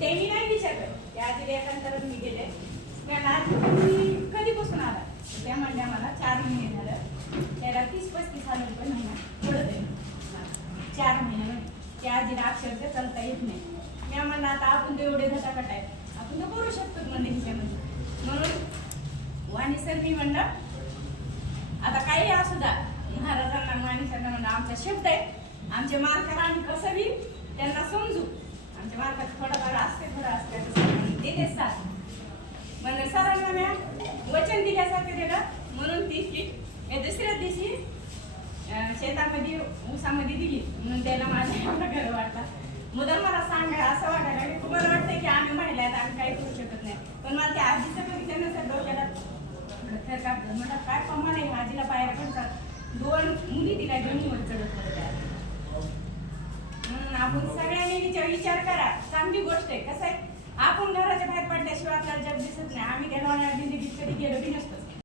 त्यांनी नाही विचारलं. त्या आधी एकांतरात मी गेले. मला तुम्ही कधीपासून आला? त्या म्हणल्या मला 4 महिने झालं. त्याला 30-35 रुपये महिना पडत आहे. 4 महिने त्या आजीला अक्षरशः चालता येत नाही. मी म्हणलं आता आपण तर एवढे धटाकट आहे, आपण तर करू शकतो म्हणजे हिच्यामध्ये. म्हणून वाणी सर मी म्हणलं आता काही असू द्या, महाराजांना वाणी सरना म्हणलं आमचा शब्द आहे, आमचे मार्कर आम्ही कसं बी त्यांना समजू. आमच्या मार्कात थोडंफार असते थोडं असते ते साथ म्हणजे सरांना मी वचन दिल्यासारखं दिलं. म्हणून ती किट या दुसऱ्या दिवशी शेतामध्ये ऊसामध्ये दिली. म्हणून त्याला माझ्या एवढा गर्व वाटला. मुदम मला सांगा असं वाटायला की तुम्हाला वाटतं की आम्ही महिला आहेत, आम्ही काही करू शकत नाही. पण मला त्या आजीचं बघितलं नसतं डोक्याला थर कापलं. मला काय पम्मा नाही आजीला पायऱ्या पडतात. 2 मुली तिला दोन्हीवर चढत पडतात. म्हणून आपण सगळ्यांनी विचार करा. चांगली गोष्ट आहे. कसं आहे आपण घराच्या बाहेर पडल्याशिवाय आपल्याला जग दिसत नाही. आम्ही त्या जिंदगीत कधी गेलो बी नसतो.